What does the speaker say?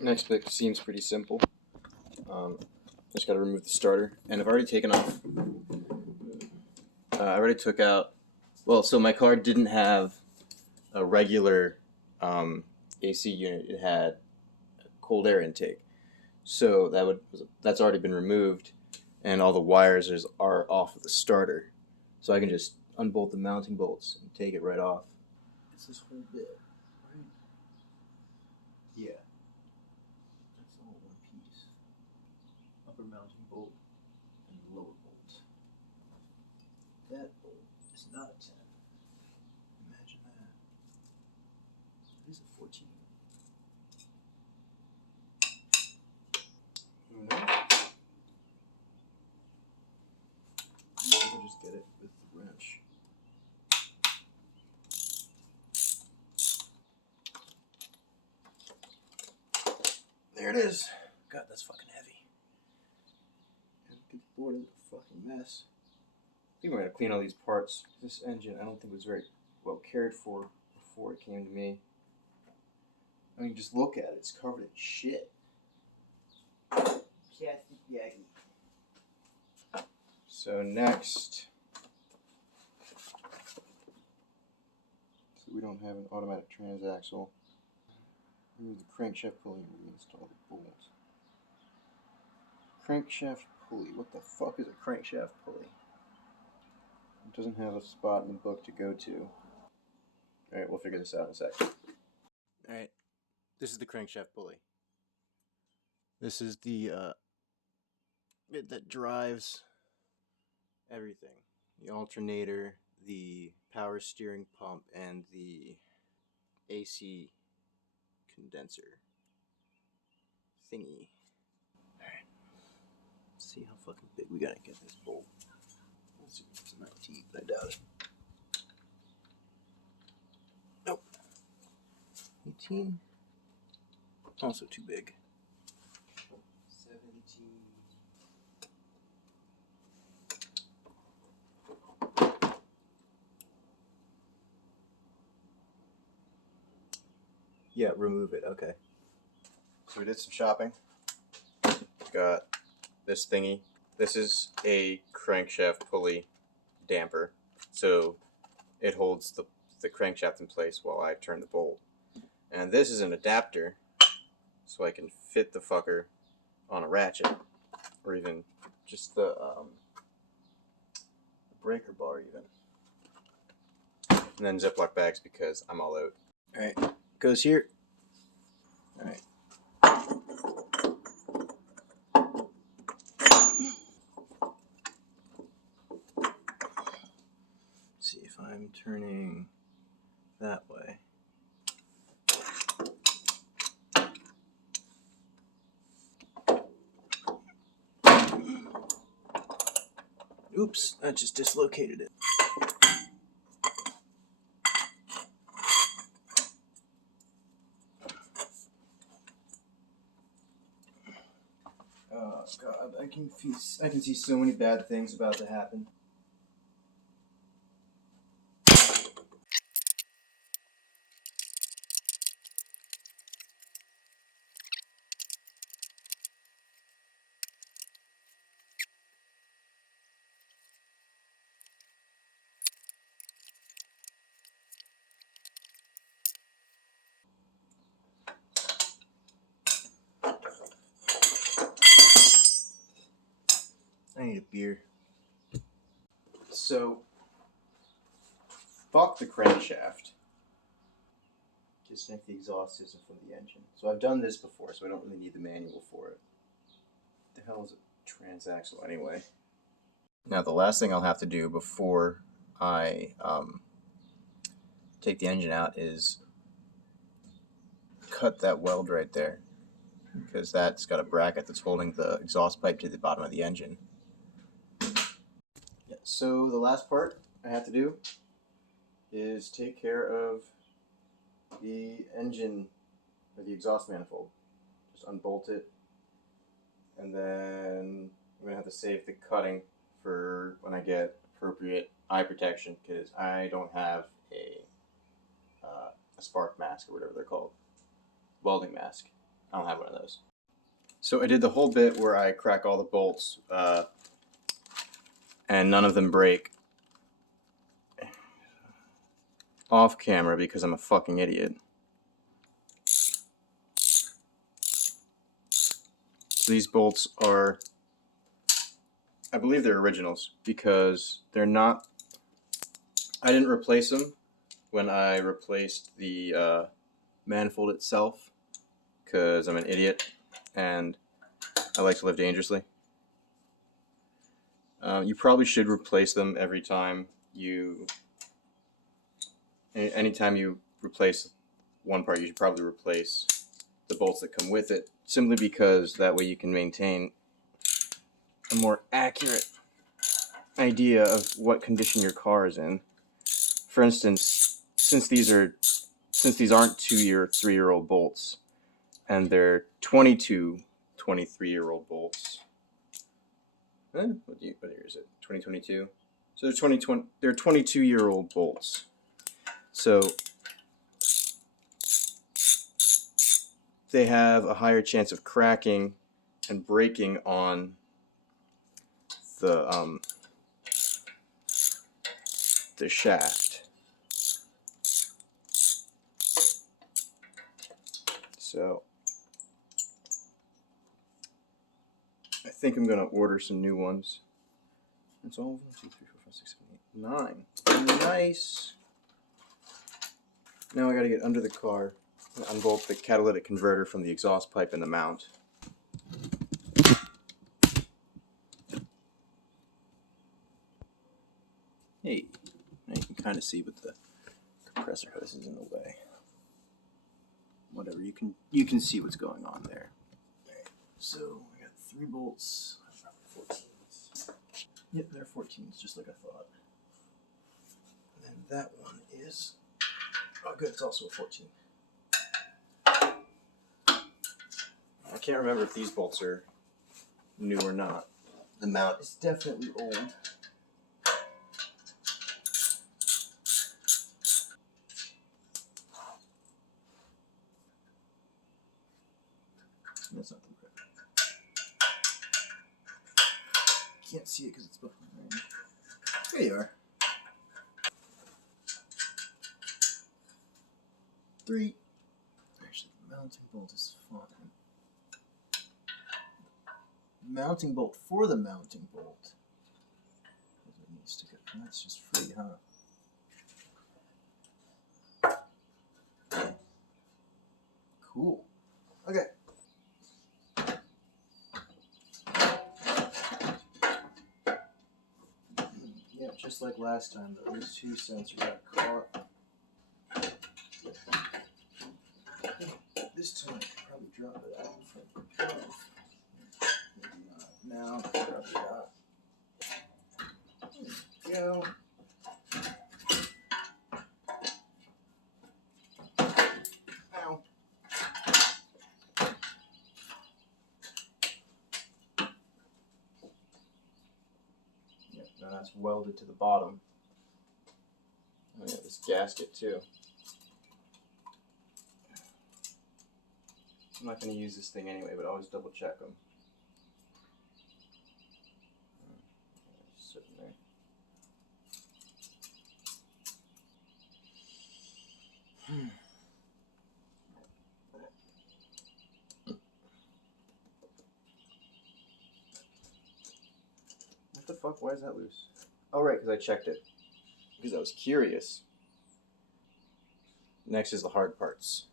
Next bit seems pretty simple. Just got to remove the starter, and I've already taken off. I already took out. Well, so my car didn't have a regular AC unit; it had a cold air intake. So that's already been removed, and all the wires are off of the starter. So I can just unbolt the mounting bolts and take it right off. It's this whole bit, right? Yeah. That's all one piece. Upper mounting bolt and lower bolt. That bolt is not a 10. Imagine that. It is a 14. Who knows? I can just get it with the wrench. There it is. God, that's fucking heavy. Get the board in a fucking mess. I think we're gonna clean all these parts. This engine, I don't think was very well cared for before it came to me. I mean, just look at it. It's covered in shit. Plastic baggy. So next, so we don't have an automatic transaxle. Remove the crankshaft pulley and reinstall the bolt. Crankshaft pulley. What the fuck is a crankshaft pulley? It doesn't have a spot in the book to go to. Alright, we'll figure this out in a sec. Alright, this is the crankshaft pulley. This is the bit that drives everything. The alternator, the power steering pump, and the AC condenser thingy. Alright, let's see how fucking big we gotta get this bolt. Let's see if it's 19, but I doubt it. Nope. 18. Also too big. 17. Yeah, remove it. Okay. So we did some shopping. Got this thingy. This is a crankshaft pulley damper. So it holds the crankshaft in place while I turn the bolt. And this is an adapter, so I can fit the fucker on a ratchet, or even just the breaker bar even. And then Ziploc bags because I'm all out. Alright, goes here. Alright. See if I'm turning that way. Oops, I just dislocated it. Oh god, I can see so many bad things about to happen. I need a beer. So, fuck the crankshaft. Disconnect the exhaust system from the engine. So I've done this before, so I don't really need the manual for it. What the hell is a transaxle anyway? Now the last thing I'll have to do before I take the engine out is cut that weld right there, because that's got a bracket that's holding the exhaust pipe to the bottom of the engine. Yeah, so the last part I have to do is take care of the engine, or the exhaust manifold. Just unbolt it, and then I'm going to have to save the cutting for when I get appropriate eye protection, because I don't have a spark mask, or whatever they're called. Welding mask. I don't have one of those. So I did the whole bit where I crack all the bolts, and none of them break off camera because I'm a fucking idiot. So these bolts are, I believe they're originals because they're not, I didn't replace them when I replaced the manifold itself because I'm an idiot and I like to live dangerously. You probably should replace them every time you, anytime you replace one part, you should probably replace the bolts that come with it, simply because that way you can maintain a more accurate idea of what condition your car is in. For instance, since these aren't 2-year, 3-year-old bolts, and they're 22, 23-year-old bolts. What year is it? 2022. So they're 22-year-old bolts. So they have a higher chance of cracking and breaking on the shaft. So I think I'm gonna order some new ones. That's all. 1, 2, 3, 4, 5, 6, 7, 8, 9. Nice. Now I gotta get under the car and unbolt the catalytic converter from the exhaust pipe in the mount. Hey, now you can kind of see, but the compressor hose is in the way. Whatever, you can see what's going on there. So I got 3 bolts, 14s. Yep, they're 14s, just like I thought. And then that one is, oh good, it's also a 14. I can't remember if these bolts are new or not. The mount is definitely old. That's not the grip. Can't see it because it's behind. There you are. 3. Actually, the mounting bolt is fine. Mounting bolt for the mounting bolt. That's just free, huh? Cool. Okay. Yeah, just like last time, those 2 sensors got caught. This time, I could probably drop it out from above. Maybe not. No, probably not. There we go. Ow. Yeah, now that's welded to the bottom. Oh yeah, this gasket too. I'm not going to use this thing anyway, but always double check them. Just sitting there. What the fuck? Why is that loose? Oh right, because I checked it. Because I was curious. Next is the hard parts.